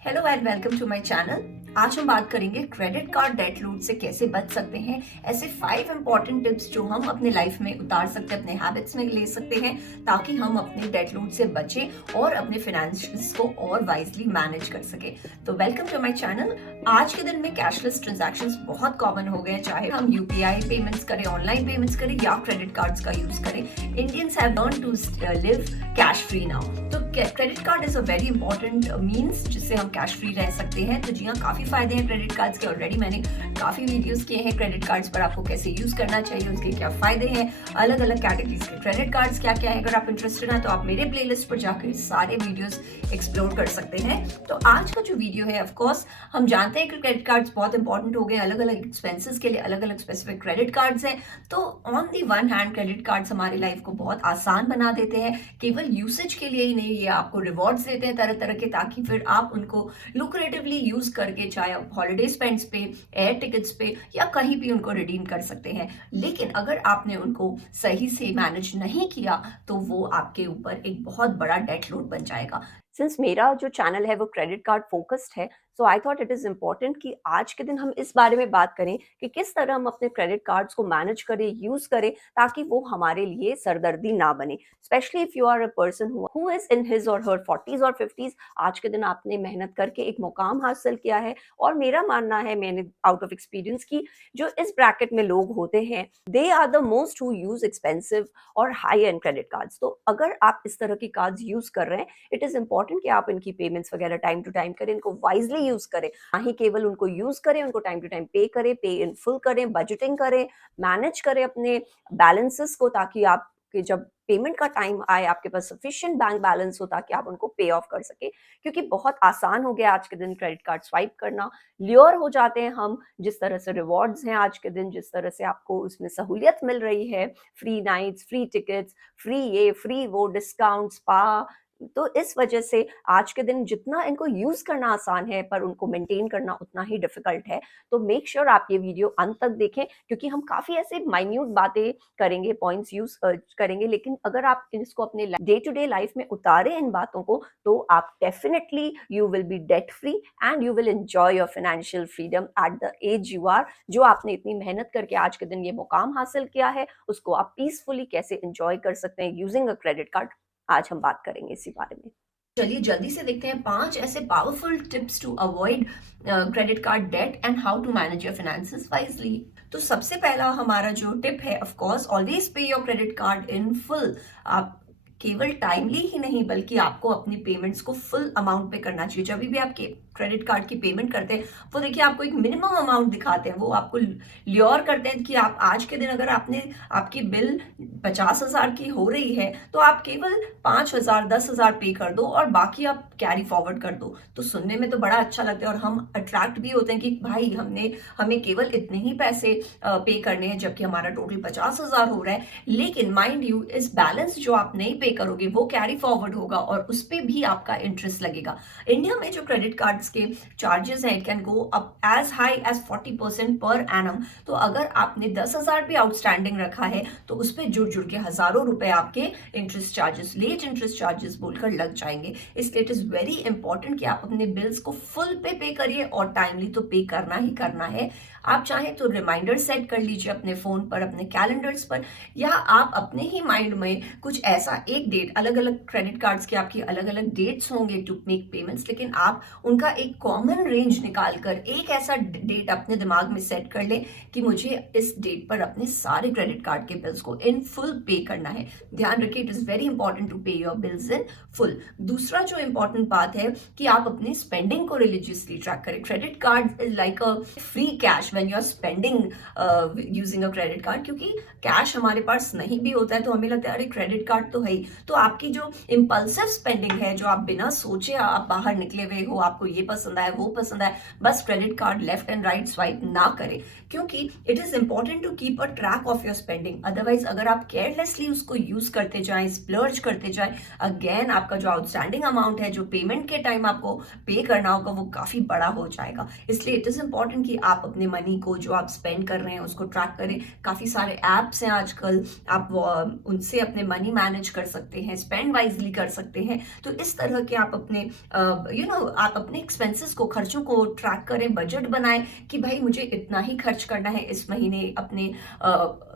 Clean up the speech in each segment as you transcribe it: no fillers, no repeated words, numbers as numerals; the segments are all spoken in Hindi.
Hello and welcome to my channel. आज हम बात करेंगे क्रेडिट कार्ड डेट लोड से कैसे बच सकते हैं। ऐसे 5 इंपॉर्टेंट टिप्स जो हम अपने लाइफ में उतार सकते हैं, अपने हैबिट्स में ले सकते हैं ताकि हम अपने डेट लोड से बचें और अपने फाइनेंशियल्स को और वाइजली मैनेज कर सके। तो वेलकम टू माय चैनल। आज के दिन में कैशलेस ट्रांजैक्शंस बहुत कॉमन हो गए हैं, चाहे हम यूपीआई पेमेंट्स करें, ऑनलाइन पेमेंट्स करें या क्रेडिट कार्ड्स का यूज करें। Indians have learn to live cash free now. तो credit card is a very important means जिससे हम कैश फ्री रह सकते हैं। तो जी हाँ, काफी फायदे हैं क्रेडिट कार्ड्स के। ऑलरेडी मैंने काफी वीडियोस किए हैं क्रेडिट कार्ड्स पर, आपको कैसे यूज करना चाहिए, उसके क्या फायदे हैं, अलग अलग कैटेगरीज के क्रेडिट कार्ड्स क्या क्या है। अगर आप इंटरेस्टेड हैं तो आप मेरे प्लेलिस्ट पर जाकर सारे वीडियोस एक्सप्लोर कर सकते हैं। तो आज का जो वीडियो है, ऑफ कोर्स हम जानते हैं कि क्रेडिट कार्ड्स बहुत इंपॉर्टेंट हो गए, अलग अलग एक्सपेंसेस के लिए अलग अलग स्पेसिफिक क्रेडिट कार्ड्स हैं। तो on the one hand credit cards हमारी लाइफ को बहुत आसान बना देते हैं। केवल यूसेज के लिए ही नहीं, ये आपको रिवॉर्ड्स देते हैं तरह तरह के, ताकि फिर आप उनको लुक्रेटिवली यूज करके चाहे आप हॉलिडे स्पेंड्स पे, एयर टिकट्स पे या कहीं भी उनको रिडीम कर सकते हैं। लेकिन अगर आपने उनको सही से मैनेज नहीं किया तो वो आपके ऊपर एक बहुत बड़ा डेट लोड बन जाएगा। सिंस मेरा जो चैनल है वो क्रेडिट कार्ड फोकस्ड है, so I thought it is important कि आज के दिन हम इस बारे में बात करें कि किस तरह हम अपने क्रेडिट कार्ड्स को मैनेज करें, यूज करें, ताकि वो हमारे लिए सरदर्दी ना बने। Specially if you are a person who is in his और हर 40s और 50s। आज के दिन आपने मेहनत करके एक मुकाम हासिल किया है, और मेरा मानना है, मैंने आउट ऑफ एक्सपीरियंस की, जो इस ब्रैकेट में लोग होते हैं they are the most who use expensive और हाई एंड क्रेडिट कार्ड्स। तो अगर आप इस तरह की कार्ड्स यूज कर रहे हैं, इट इज इंपॉर्टेंट कि आप इनकी पेमेंट्स वगैरह टाइम टू टाइम करें, इनको वाइजली यूज करें, ना ही केवल उनको यूज करें, उनको टाइम टू टाइम पे करें, पे इन फुल करें, बजटिंग करें, मैनेज करें अपने बैलेंसेस को, ताकि आपके जब पेमेंट का टाइम आए आपके पास सफिशिएंट बैंक बैलेंस हो ताकि आप उनको पे ऑफ कर सके। क्योंकि बहुत आसान हो गया आज के दिन क्रेडिट कार्ड स्वाइप करना, ल्योर हो जाते हैं हम। जिस तरह से रिवॉर्ड्स हैं आज के दिन, जिस तरह से आपको उसमें सहूलियत मिल रही है, free nights, free tickets, free ये फ्री वो, डिस्काउंट, स्पा, तो इस वजह से आज के दिन जितना इनको यूज करना आसान है पर उनको मेंटेन करना उतना ही डिफिकल्ट है। तो मेक श्योर आप ये वीडियो अंत तक देखें, क्योंकि हम काफी ऐसे माइन्यूट बातें करेंगे, पॉइंट्स यूज करेंगे, लेकिन अगर आप इसको अपने डे टू डे लाइफ में उतारे इन बातों को, तो आप definitely you will be debt free and you will enjoy your financial freedom at the age you are. जो आपने इतनी मेहनत करके आज के दिन ये मुकाम हासिल किया है, उसको आप पीसफुली कैसे एंजॉय कर सकते हैं यूजिंग अ क्रेडिट कार्ड, आज हम बात करेंगे इसी बारे में। चलिए जल्दी से देखते हैं 5 ऐसे powerful tips to avoid credit card debt and how to manage your finances wisely. तो सबसे पहला हमारा जो टिप है, of course always pay your credit card in full. आप केवल टाइमली ही नहीं बल्कि आपको अपनी पेमेंट्स को फुल अमाउंट पे करना चाहिए। जब भी आप क्रेडिट कार्ड की पेमेंट करते हैं, वो देखिए आपको एक मिनिमम अमाउंट दिखाते हैं, वो आपको ल्योर करते हैं कि आप आज के दिन अगर आपकी बिल 50,000 की हो रही है तो आप केवल 5,000 10,000 पे कर दो और बाकी आप कैरी फॉरवर्ड कर दो। तो सुनने में तो बड़ा अच्छा लगता है और हम अट्रैक्ट भी होते हैं कि भाई हमें केवल इतने ही पैसे पे करने हैं, जबकि हमारा टोटल 50,000 हो रहा है। लेकिन माइंड यू, इस बैलेंस जो आप नहीं पे करोगे वो कैरी फॉरवर्ड होगा और उस पर भी आपका इंटरेस्ट लगेगा। इंडिया में जो क्रेडिट कार्ड्स के चार्जेस हैं, it can go up as high as 40% per annum. तो अगर आपने 10,000 भी आउटस्टैंडिंग रखा है तो उस पर जुड़ जुड़ के हजारों रुपए आपके interest charges, late interest charges बोलकर लग जाएंगे। इसलिए इट इज वेरी इंपॉर्टेंट कि आप अपने बिल्स को फुल पे करिए और टाइमली तो पे करना ही करना है। आप चाहें तो रिमाइंडर सेट कर लीजिए अपने फोन पर, अपने कैलेंडर्स पर, या आप अपने ही माइंड में कुछ ऐसा एक डेट, अलग अलग क्रेडिट कार्ड्स की आपकी अलग अलग डेट्स होंगे टू मेक पेमेंट्स, लेकिन आप उनका एक कॉमन रेंज निकालकर एक ऐसा डेट अपने दिमाग में सेट कर ले कि मुझे इस डेट पर अपने सारे क्रेडिट कार्ड के बिल्स को इन फुल पे करना है। ध्यान रखिए, it is very important to pay your bills in full. दूसरा जो इंपॉर्टेंट बात है कि आप अपने स्पेंडिंग को रिलीजियसली ट्रैक करें। Credit card is like a free cash when you are spending using a credit card, क्योंकि कैश हमारे पास नहीं भी होता है तो हमें लगता है अरे क्रेडिट कार्ड तो है ही। तो आपकी जो इम्पल्सिव स्पेंडिंग है, जो आप बिना सोचे आप बाहर निकले हुए हो, आपको ये पसंद आए वो पसंद आए, बस credit card left and right swipe ना करें, क्योंकि it is important to keep a track of your spending. Otherwise अगर आप केयरलेसली उसको यूज करते जाएं, स्प्लर्ज करते जाएं, अगेन आपका जो आउटस्टैंडिंग अमाउंट है, जो पेमेंट के टाइम आपको पे करना होगा, वो काफी बड़ा हो जाएगा। इसलिए इट इज इंपॉर्टेंट कि आप अपने मनी को जो आप स्पेंड कर रहे हैं उसको ट्रैक करें। काफी सारे एप्स हैं आजकल, आप उनसे अपने मनी मैनेज कर सकते हैं, स्पेंड वाइजली कर सकते हैं। तो इस तरह के आप अपने आप अपने एक्सपेंसेस को, खर्चों को ट्रैक करें, बजट बनाएं कि भाई मुझे इतना ही खर्च करना है इस महीने, अपने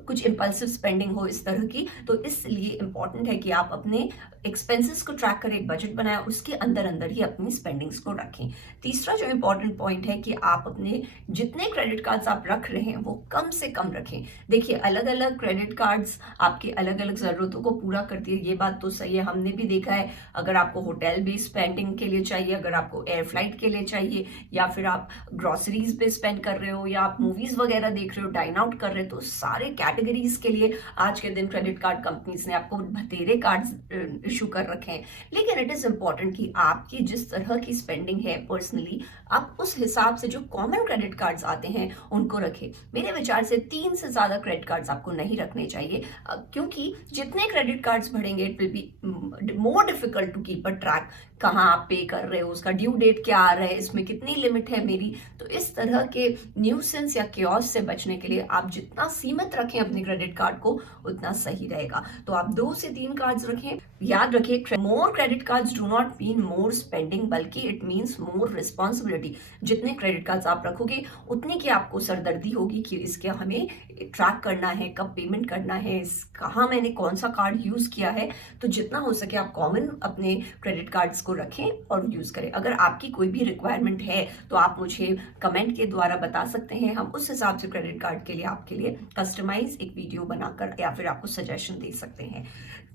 कुछ इम्पल्सिव स्पेंडिंग हो इस तरह की। तो इसलिए इंपॉर्टेंट है कि आप अपने एक्सपेंसेस को ट्रैक करें, एक बजट बनाएं, उसके अंदर अंदर ही अपनी स्पेंडिंग्स को रखें। तीसरा जो इंपॉर्टेंट पॉइंट है कि आप अपने जितने क्रेडिट कार्ड्स आप रख रहे हैं वो कम से कम रखें। देखिए, अलग अलग क्रेडिट कार्ड्स आपकी अलग अलग ज़रूरतों को पूरा करती है, ये बात तो सही है, हमने भी देखा है। अगर आपको होटल बेस्ड स्पेंडिंग के लिए चाहिए, अगर आपको एयर फ्लाइट के लिए चाहिए, या फिर आप ग्रॉसरीज पे स्पेंड कर रहे हो, या आप मूवीज वगैरह देख रहे हो, डाइन आउट कर रहे हो, तो सारे कैटेगरीज के लिए आज के दिन क्रेडिट कार्ड कंपनीज ने आपको बतेरे कार्ड इशू कर रखे हैं। लेकिन इट इज इंपॉर्टेंट कि आपकी जिस तरह की स्पेंडिंग है पर्सनली, आप उस हिसाब से जो कॉमन क्रेडिट कार्ड्स आते हैं उनको रखें। मेरे विचार से 3 से ज्यादा क्रेडिट कार्ड्स आपको नहीं रखने चाहिए, क्योंकि जितने क्रेडिट कार्ड्स बढ़ेंगे it will be more difficult to keep a track, कहाँ आप पे कर रहे हो, उसका ड्यू डेट क्या आ रहा है, इसमें कितनी लिमिट है मेरी। तो इस तरह के न्यूसेंस या क्योस से बचने के लिए आप जितना सीमित रखें अपने क्रेडिट कार्ड को उतना सही रहेगा। तो आप 2 से 3 कार्ड्स रखें। याद रखिए, more credit cards do not mean more spending, बल्कि इट मीन्स मोर रिस्पॉन्सिबिलिटी। जितने क्रेडिट कार्ड्स आप रखोगे उतनी की आपको सरदर्दी होगी कि इसके हमें ट्रैक करना है, कब पेमेंट करना है, कहाँ मैंने कौन सा कार्ड यूज किया है। तो जितना हो सके आप कॉमन अपने क्रेडिट कार्ड्स को रखें और यूज करें। अगर आपकी कोई भी रिक्वायरमेंट है तो आप मुझे कमेंट के द्वारा बता सकते हैं, हम उस हिसाब से क्रेडिट कार्ड के लिए आपके लिए कस्टमाइज एक वीडियो बनाकर या फिर आपको सजेशन दे सकते हैं।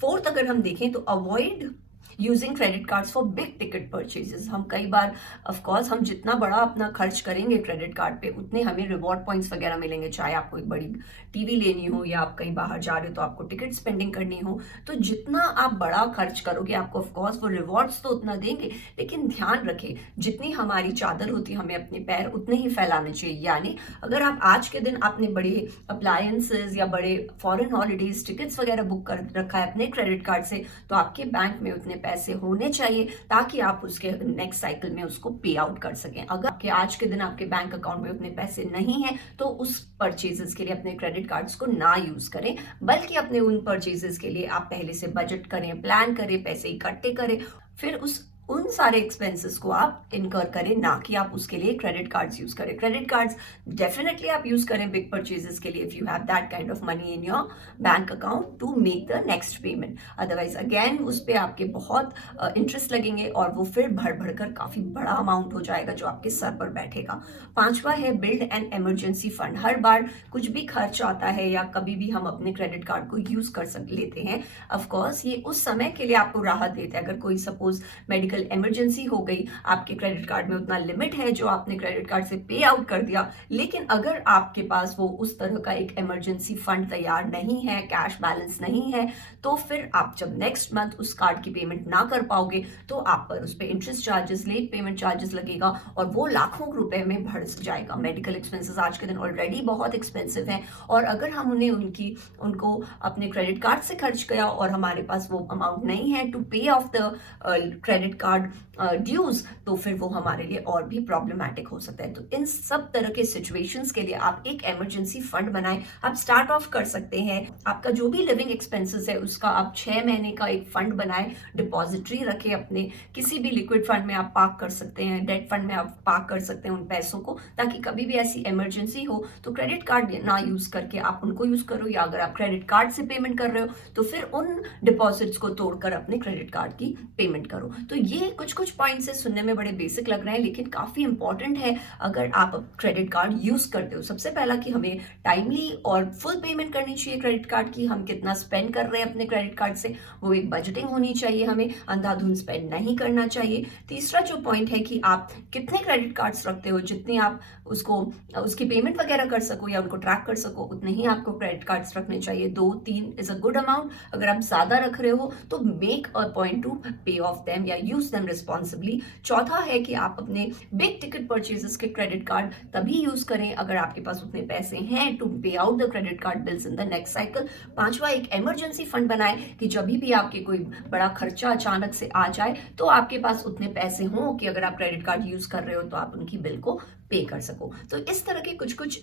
फोर्थ, अगर हम देखें तो avoid using credit cards for big ticket purchases. हम कई बार, ऑफ कोर्स, हम जितना बड़ा अपना खर्च करेंगे क्रेडिट कार्ड पे उतने हमें रिवॉर्ड पॉइंट्स वगैरह मिलेंगे, चाहे आपको एक बड़ी टीवी लेनी हो या आप कहीं बाहर जा रहे हो तो आपको टिकट स्पेंडिंग करनी हो। तो जितना आप बड़ा खर्च करोगे आपको ऑफ कोर्स वो रिवॉर्ड्स तो उतना देंगे, लेकिन ध्यान रखें जितनी हमारी चादर होती है हमें अपने पैर उतने ही फैलाने चाहिए। यानी अगर आप आज के दिन आपने बड़े अप्लायंसेज या बड़े फॉरेन हॉलीडेज टिकट्स वगैरह बुक कर रखा है अपने क्रेडिट कार्ड से, तो आपके बैंक में उतने पैसे होने चाहिए ताकि आप उसके नेक्स्ट साइकिल में उसको पे आउट कर सकें। अगर आपके आज के दिन आपके बैंक अकाउंट में उतने पैसे नहीं है तो उस परचेजेस के लिए अपने क्रेडिट कार्ड्स को ना यूज करें, बल्कि अपने उन परचेजेस के लिए आप पहले से बजट करें, प्लान करें, पैसे इकट्ठे करें, फिर उन सारे एक्सपेंसेस को आप इनकर करें, ना कि आप उसके लिए क्रेडिट कार्ड्स यूज करें। क्रेडिट कार्ड्स डेफिनेटली आप यूज करें बिग परचेजेस के लिए, if you have that kind of money in your bank account to make the next payment. Otherwise again उस पर आपके बहुत इंटरेस्ट लगेंगे और वो फिर भर भर कर काफी बड़ा अमाउंट हो जाएगा जो आपके सर पर बैठेगा। 5वां है बिल्ड एन इमरजेंसी फंड। हर बार कुछ भी खर्च आता है या कभी भी हम अपने क्रेडिट कार्ड को यूज लेते हैं, ऑफकोर्स ये उस समय के लिए आपको राहत देता है। अगर कोई सपोज मेडिकल इमरजेंसी हो गई, आपके क्रेडिट कार्ड में उतना लिमिट है जो आपने क्रेडिट कार्ड से पे आउट कर दिया, लेकिन अगर आपके पास वो उस तरह का एक इमरजेंसी फंड तैयार नहीं है, कैश बैलेंस नहीं है, तो फिर आप जब नेक्स्ट मंथ उस कार्ड की पेमेंट ना कर पाओगे तो आप पर उस पर interest charges, late payment charges लगेगा और वो लाखों रुपए में बढ़ जाएगा। मेडिकल एक्सपेंसेस आज के दिन ऑलरेडी बहुत एक्सपेंसिव हैं और अगर हम उनको अपने क्रेडिट कार्ड से खर्च किया और हमारे पास वो अमाउंट नहीं है to pay off the credit card dues, तो फिर वो हमारे लिए और भी प्रॉब्लमैटिक हो सकता है। तो इन सब तरह के सिचुएशंस के लिए आप एक इमरजेंसी फंड बनाएं। आप स्टार्ट ऑफ कर सकते हैं, आपका जो भी लिविंग एक्सपेंसेस है उसका आप 6 महीने का एक फंड बनाएं, डिपॉजिटरी रखें, अपने किसी भी लिक्विड फंड में आप पार्क कर सकते हैं, डेट फंड में आप पार्क कर सकते हैं उन पैसों को, ताकि कभी भी ऐसी इमरजेंसी हो तो क्रेडिट कार्ड ना यूज करके आप उनको यूज करो, या अगर आप क्रेडिट कार्ड से पेमेंट कर रहे हो तो फिर उन डिपॉजिट्स को तोड़कर अपने क्रेडिट कार्ड की पेमेंट करो। तो ये कुछ पॉइंट्स से सुनने में बड़े बेसिक लग रहे हैं लेकिन काफी इंपॉर्टेंट है अगर आप क्रेडिट कार्ड यूज करते हो। सबसे पहला कि हमें टाइमली और फुल पेमेंट करनी चाहिए क्रेडिट कार्ड की, हम कितना स्पेंड कर रहे हैं अपने क्रेडिट कार्ड से वो एक बजटिंग होनी चाहिए, हमें अंधाधुंध स्पेंड नहीं करना चाहिए। तीसरा जो पॉइंट है कि आप कितने क्रेडिट कार्ड्स रखते हो, जितने आप उसकी पेमेंट वगैरह कर सको या उनको ट्रैक कर सको उतने ही आपको क्रेडिट कार्ड्स रखने चाहिए। 2-3 इज अ गुड अमाउंट। अगर आप ज्यादा रख रहे हो तो make a point to pay off them या यूज देम रिस्पॉन्सिबली। चौथा है कि आप अपने बिग टिकट परचेजेस के क्रेडिट कार्ड तभी यूज करें अगर आपके पास उतने पैसे हैं to pay out the credit card bills in the next cycle. 5वां, एक इमरजेंसी फंड बनाएं कि जब भी आपके कोई बड़ा खर्चा अचानक से आ जाए तो आपके पास उतने पैसे हों कि अगर आप क्रेडिट कार्ड यूज कर रहे हो तो आप उनकी बिल को पे कर सको। तो इस तरह के कुछ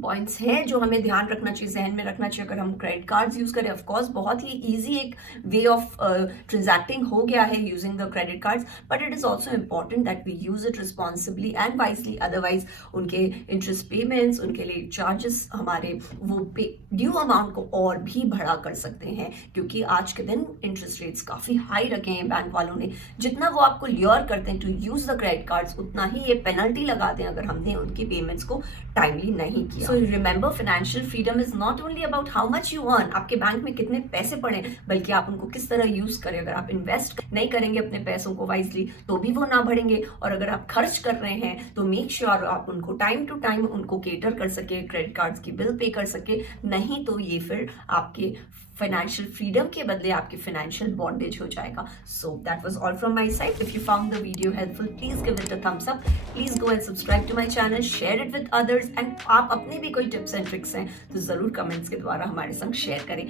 पॉइंट्स हैं जो हमें ध्यान रखना चाहिए, जहन में रखना चाहिए अगर हम क्रेडिट कार्ड्स यूज करें। ऑफ कोर्स बहुत ही इजी एक वे ऑफ ट्रांजैक्टिंग हो गया है using the credit cards, but it is also important that we use it responsibly and wisely, otherwise उनके इंटरेस्ट पेमेंट्स, उनके लिए चार्जेस हमारे वो ड्यू अमाउंट को और भी बढ़ा कर सकते हैं, क्योंकि आज के दिन इंटरेस्ट रेट्स काफी हाई रखे हैं बैंक वालों ने। जितना वो आपको ल्योर करते हैं to use the credit cards, उतना ही ये पेनल्टी लगाते हैं अगर हमने उनकी पेमेंट्स को टाइमली नहीं किया। So remember, financial freedom is not only about how much you earn, आपके बैंक में कितने पैसे पड़े, बल्कि आप उनको किस तरह यूज करें। अगर आप इन्वेस्ट नहीं करेंगे अपने पैसों को वाइजली तो भी वो ना बढ़ेंगे, और अगर आप खर्च कर रहे हैं तो मेक श्योर आप उनको टाइम टू टाइम उनको केटर कर सके, क्रेडिट कार्ड्स की बिल पे कर सके, नहीं तो ये फिर आपके फाइनेंशियल फ्रीडम के बदले आपकी फाइनेंशियल बॉन्डेज हो जाएगा। So that was all from my side. If you found the video helpful, please give it a thumbs up, please go and subscribe to my channel, share it with others, and आप अपने भी कोई टिप्स एंड ट्रिक्स हैं तो जरूर कमेंट्स के द्वारा हमारे संग शेयर करें।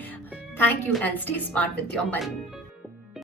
Thank you and stay smart with your money.